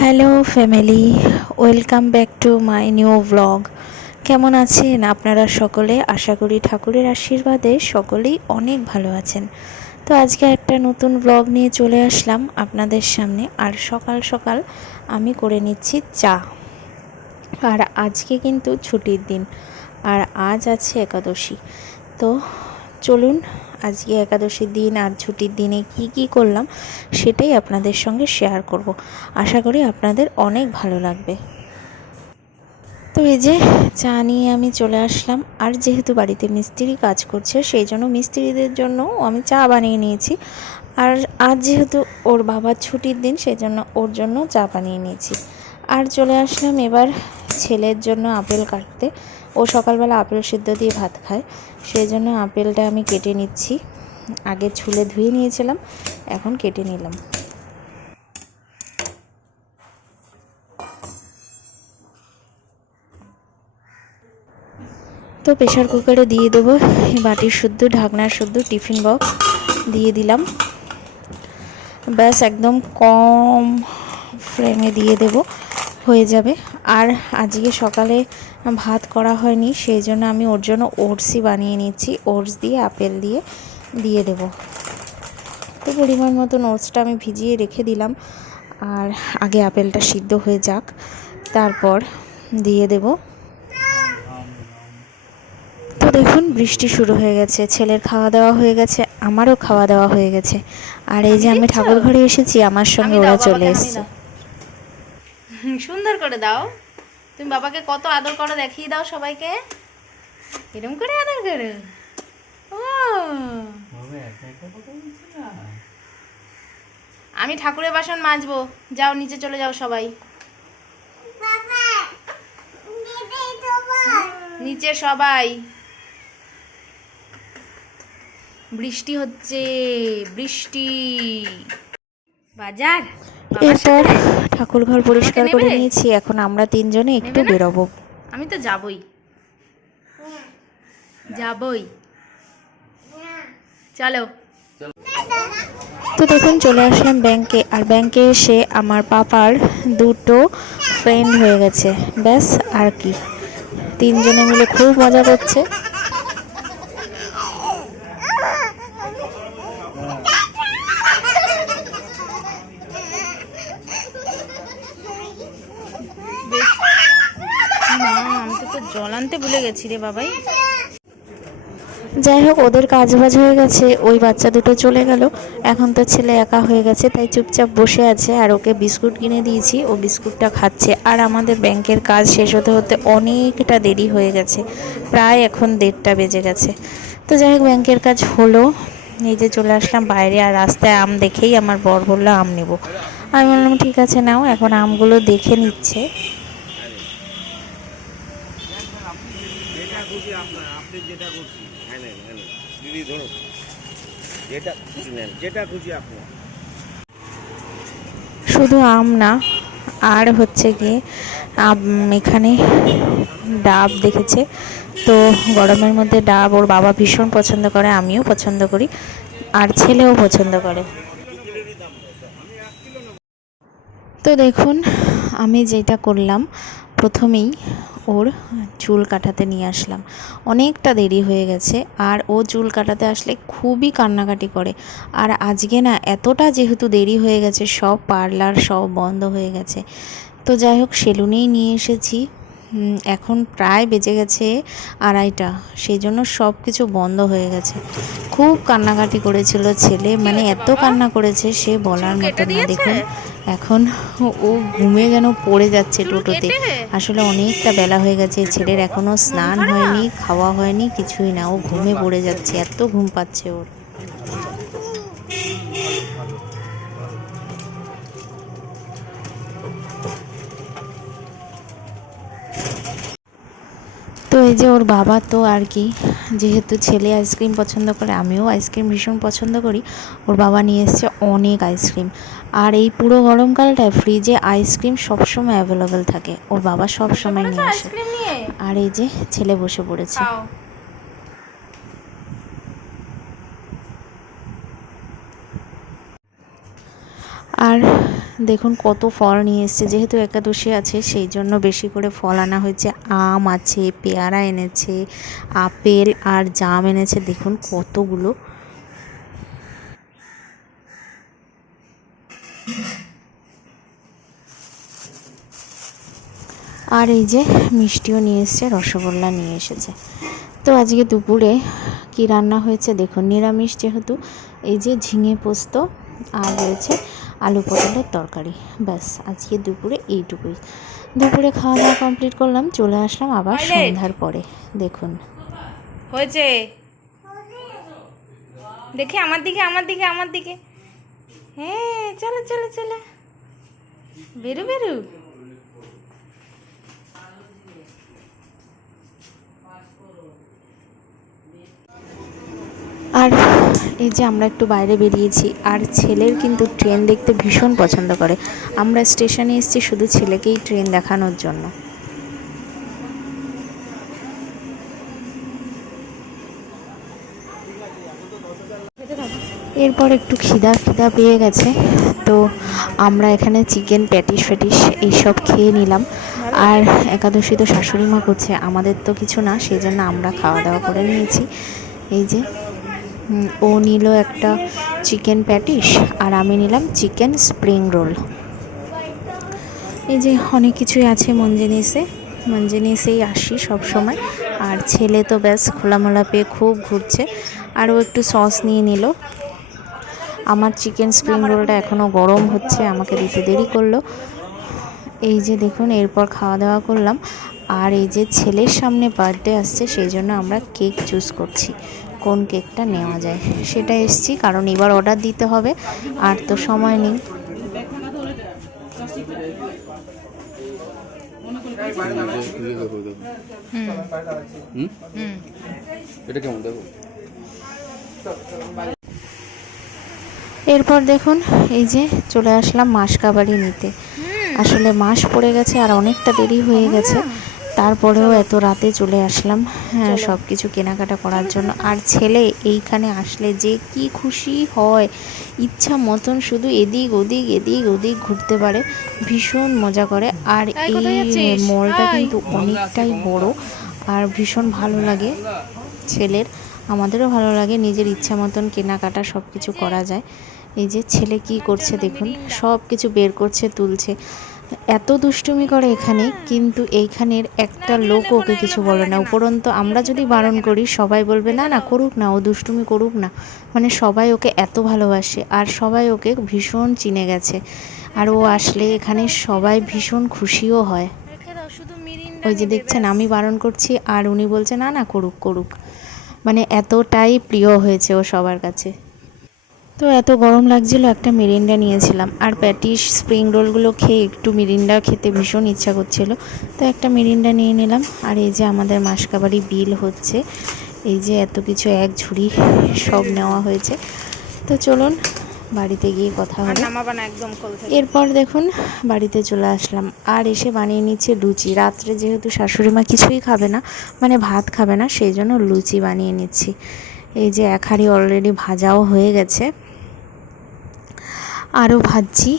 Hello family welcome back to my new blog কেমন আছেন আপনারা সকলে? আশা করি ঠাকুরের আশীর্বাদে সকলেই অনেক ভালো আছেন। তো আজকে একটা নতুন ব্লগ নিয়ে চলে আসলাম আপনাদের সামনে। আর সকাল সকাল আমি করে নিচ্ছি চা। আর আজকে কিন্তু ছুটির দিন। আর আজ আছে একাদশী। তো চলুন আজকে একাদশীর দিন আর ছুটির দিনে কি কি করলাম সেটাই আপনাদের সঙ্গে শেয়ার করব। আশা করি আপনাদের অনেক ভালো লাগবে। তো এই যে চা নিয়ে আমি চলে আসলাম। আর যেহেতু বাড়িতে মিস্ত্রি কাজ করছে, সেই জন্য মিস্ত্রিদের জন্য আমি চা বানিয়ে নিয়েছি। আর আজ যেহেতু ওর বাবার ছুটির দিন, সেই জন্য ওর জন্য চা বানিয়ে নিয়েছি। আর চলে আসলাম এবার ছেলের জন্য আপেল কাটতে। ও সকালবেলা আপেল সিদ্ধ দিয়ে ভাত খায়। সেই জন্য আপেলটা আমি কেটে নিচ্ছি। আগে ছুলে ধুয়ে নিয়েছিলাম, এখন কেটে নিলাম। তো প্রেশার কুকারে দিয়ে দেবো বাটির শুদ্ধ, ঢাকনার শুদ্ধ টিফিন বক্স দিয়ে দিলাম। ব্যাস, একদম কম ফ্লেমে দিয়ে দেব। হয়ে যাবে। আর আজকে সকালে ভাত করা হয়নি সেই জন্য আমি ওর জন্য ওটসই বানিয়ে নিচ্ছি। ওটস দিয়ে আপেল দিয়ে দিয়ে দেব। তো পরিমাণ মতন ওটসটা আমি ভিজিয়ে রেখে দিলাম। আর আগে আপেলটা সিদ্ধ হয়ে যাক তারপর দিয়ে দেব। তো দেখুন বৃষ্টি শুরু হয়ে গেছে ছেলের খাওয়া দাওয়া হয়ে গেছে আমারও খাওয়া দাওয়া হয়ে গেছে। আর এই যে আমি ঠাকুর ঘরে এসেছি আমার সঙ্গে ওরা চলে এসেছে। সুন্দর করে দাও। তুমি বাবাকে কত আদর করো দেখিয়ে দাও সবাইকে। এরকম করে আদর করো। ও। আমি ঠাকুরের বাসন মাজবো। যাও নিচে চলে যাও সবাই। নিচে সবাই। বৃষ্টি হচ্ছে বৃষ্টি। বাজার? এরপর ঠাকুর ঘর পরিষ্কার করে নিয়েছি এখন আমরা তিনজনে একটু বেরোবো। আমি তো যাবই। যাবই। চলো। তো দেখুন চলে আসলাম ব্যাংকে আর ব্যাংকে এসে আমার পাপার দুটো ফ্রেন্ড হয়ে গেছে। ব্যাস আর কি। তিনজনে মিলে খুব মজা করছে মা আমি তো জল আনতে ভুলে গেছি রে বাবাই। যাই হোক, ওদের কাজ বাজ হয়ে গেছে, ওই বাচ্চা দুটো চলে গেল। এখন তো ছেলে একা হয়ে গেছে, তাই চুপচাপ বসে আছে আর ওকে বিস্কুট কিনে দিয়েছি, ও বিস্কুটটা খাচ্ছে। আর আমাদের ব্যাংকের কাজ শেষ হতে হতে অনেকটা দেরি হয়ে গেছে, প্রায় এখন দেড়টা বেজে গেছে। তো যাই হোক, ব্যাংকের কাজ হলো যে চলে আসলাম বাইরে, আর রাস্তায় আম দেখেই আমার বর বলল, আম নেব। আমি বললাম, ঠিক আছে, নাও। এখন আমগুলো দেখে নিচ্ছে যেটা খুশি আপনার আপনি যেটা খুশি হ্যাঁ নেন হ্যাঁ নেন দিদি ধরুন যেটা খুশি নেন যেটা খুশি আপনার শুধু আম না আর হচ্ছে গিয়ে আম এখানে ডাব দেখেছে। তো গরমের মধ্যে ডাব ওর বাবা ভীষণ পছন্দ করে আমিও পছন্দ করি আর ছেলেও পছন্দ করে। তো দেখুন আমি যেটা করলাম প্রথমেই ওর চুল কাটাতে নিয়ে আসলাম। অনেকটা দেরি হয়ে গেছে আর ও চুল কাটাতে আসলে খুবই কান্নাকাটি করে। আর আজকে না এতটা যেহেতু দেরি হয়ে গেছে, সব পার্লার সব বন্ধ হয়ে গেছে। তো যাই হোক, সেলুনেই নিয়ে এসেছি। এখন প্রায় বেজে গেছে আড়াইটা সেই জন্য সব কিছু বন্ধ হয়ে গেছে। খুব কান্নাকাটি করেছিল ছেলে মানে এত কান্না করেছে সে বলার মতো না, দেখুন। এখন ও ঘুমে যেন পড়ে যাচ্ছে টোটোতে। আসলে অনেকটা বেলা হয়ে গেছে ছেলের এখনও স্নান হয়নি খাওয়া হয়নি কিছুই না ও ঘুমে পড়ে যাচ্ছে এত ঘুম পাচ্ছে ওর। এই যে ওর বাবা তো আর কি যেহেতু ছেলে আইসক্রিম পছন্দ করে আমিও আইসক্রিম ভীষণ পছন্দ করি ওর বাবা নিয়ে এসছে অনেক আইসক্রিম। আর এই পুরো গরমকালটায় ফ্রিজে আইসক্রিম সবসময় অ্যাভেলেবেল থাকে ওর বাবা সবসময় নিয়ে আসে। আর এই যে ছেলে বসে পড়েছে। আর দেখুন কত ফল নিয়ে এসছে। যেহেতু একাদশী আছে, সেই জন্য বেশি করে ফল আনা হয়েছে। আম আছে, পেয়ারা এনেছে, আপেল আর জাম এনেছে। দেখুন কতগুলো। আর এই যে মিষ্টিও নিয়ে এসছে, রসগোল্লা নিয়ে এসেছে। তো আজকে দুপুরে কি রান্না হয়েছে? দেখুন, নিরামিষ যেহেতু, এই যে ঝিঙে পোস্ত আর রয়েছে আলু পটলের তরকারি। ব্যাস আজকে দুপুরে এইটুকুই। দুপুরে খাওয়া দাওয়া কমপ্লিট করলাম চলে আসলাম আবার? সন্ধ্যার পরে। দেখুন। হয়েছে। দেখে আমার দিকে আমার দিকে আমার দিকে। হ্যাঁ চলো চলো চলো। বেরু বেরু। এই যে আমরা একটু বাইরে বেরিয়েছি, আর ছেলের কিন্তু ট্রেন দেখতে ভীষণ পছন্দ করে। আমরা স্টেশনে এসেছি শুধু ছেলেকেই ট্রেন দেখানোর জন্য। এরপর একটু খিদা খিদা পেয়ে গেছে, তো আমরা এখানে চিকেন প্যাটিস ফ্যাটিস এইসব খেয়ে নিলাম। আর একাদশী তো শাশুড়ি মা করছে, আমাদের তো কিছু না সেই জন্য আমরা খাওয়া দাওয়া করে নিয়েছি। এই যে ও নিল একটা চিকেন প্যাটিস আর আমি নিলাম চিকেন স্প্রিং রোল। এই যে অনেক কিছুই আছে মঞ্জেনিসে। মঞ্জেনিসেই আসি সব সময়। আর ছেলে তো ব্যাস খোলামোলা পেয়ে খুব ঘুরছে। আর ও একটু সস নিয়ে নিল। আমার চিকেন স্প্রিং রোলটা এখনও গরম হচ্ছে, আমাকে দিতে দেরি করল। এই যে দেখুন, এরপর খাওয়া দাওয়া করলাম। আর এই যে ছেলের সামনে বার্থডে আসছে, সেই জন্য আমরা কেক চুজ করছি। কোন কেকটা নেওয়া যায়। সেটা এসছি কারণ এবার অর্ডার দিতে হবে আর তো সময় নেই। খুলে দেখো দেখো হুম? এটা কেমন দেখো? এরপর দেখুন এই যে চলে আসলাম মাস কাবারি নিতে। আসলে মাস পড়ে গেছে আর অনেকটা দেরি হয়ে গেছে। তারপরেও এত রাতে চলে আসলাম। হ্যাঁ সব কিছু কেনাকাটা করার জন্য। আর ছেলে এইখানে আসলে যে কি খুশি হয় ইচ্ছা মতন শুধু এদিক ওদিক এদিক ওদিক ঘুরতে পারে। ভীষণ মজা করে। আর এই মলটা কিন্তু অনেকটাই বড় আর ভীষণ ভালো লাগে ছেলের। আমাদেরও ভালো লাগে নিজের ইচ্ছা মতন কেনাকাটা সব কিছু করা যায়। এই যে ছেলে কি করছে দেখুন সব কিছু বের করছে তুলছে। এত দুষ্টুমি করে এখানে, কিন্তু এইখানের একটা লোক ওকে কিছু বলে না। উপরন্ত আমরা যদি বারণ করি, সবাই বলবে, না না, করুক না, ও দুষ্টুমি করুক না। মানে সবাই ওকে এত ভালোবাসে আর সবাই ওকে ভীষণ চিনে গেছে। আর ও আসলে এখানে সবাই ভীষণ খুশিও হয়। ওই যে দেখছেন, আমি বারণ করছি আর উনি বলছে, না না, করুক করুক। মানে এতটাই প্রিয় হয়েছে ও সবার কাছে। তো এত গরম লাগছিল একটা মিরিন্ডা নিয়েছিলাম। আর প্যাটিস স্প্রিং রোলগুলো খেয়ে একটু মিরিন্ডা খেতে ভীষণ ইচ্ছা করছিল। তো একটা মিরিন্ডা নিয়ে নিলাম। আর এই যে আমাদের মাসকাবাড়ি বিল হচ্ছে এই যে এত কিছু এক ঝুড়ি সব নেওয়া হয়েছে। তো চলুন বাড়িতে গিয়ে কথা হবে। এরপর দেখুন বাড়িতে চলে আসলাম। আর এসে বানিয়ে নিচ্ছে লুচি। রাত্রে যেহেতু শাশুড়ি মা কিছুই খাবে না মানে ভাত খাবে না সেই জন্য লুচি বানিয়ে নিচ্ছি। এই যে এক হাঁড়ি অলরেডি ভাজাও হয়ে গেছে। আরও ভাজছি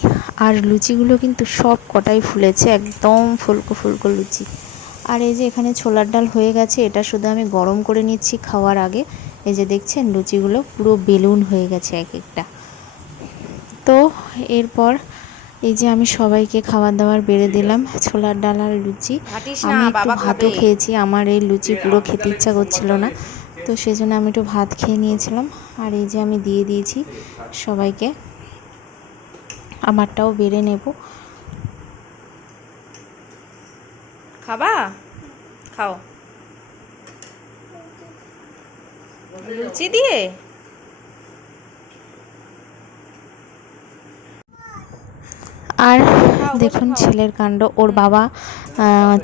আর লুচিগুলো কিন্তু সব কটাই ফুলেছে একদম ফুলকো ফুলকো লুচি। আর এই যে এখানে ছোলার ডাল হয়ে গেছে এটা শুধু আমি গরম করে নিচ্ছি খাওয়ার আগে। এই যে দেখছেন লুচিগুলো পুরো বেলুন হয়ে গেছে এক একটা। তো এরপর এই যে আমি সবাইকে খাবার দাবার বেড়ে দিলাম ছোলার ডাল আর লুচি। আমি একটু ভাতও খেয়েছি আমার এই লুচি পুরো খেতে ইচ্ছা করছিল না। তো সেই জন্য আমি একটু ভাত খেয়ে নিয়েছিলাম আর এই যে আমি দিয়ে দিয়েছি সবাইকে। আমারটাও বেড়ে নেব। খাবা? খাও। লুচি দিয়ে? আর দেখুন ছেলের কাণ্ড ওর বাবা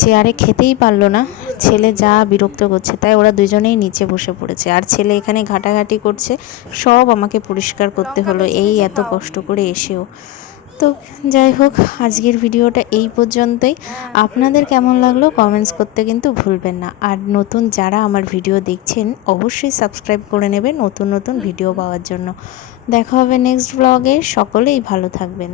চেয়ারে খেতেই পারল না। ছেলে যা বিরক্ত করছে তাই ওরা দুজনেই নিচে বসে পড়েছে। আর ছেলে এখানে ঘাটাঘাটি করছে সব আমাকে পরিষ্কার করতে হলো এই এত কষ্ট করে এসেও। তো যাই হোক আজকের ভিডিওটা এই পর্যন্তই। আপনাদের কেমন লাগল কমেন্টস করতে কিন্তু ভুলবেন না। আর নতুন যারা আমার ভিডিও দেখছেন অবশ্যই সাবস্ক্রাইব করে নেবেন নতুন নতুন ভিডিও পাওয়ার জন্য। দেখা হবে নেক্সট ব্লগে সকলেই ভালো থাকবেন।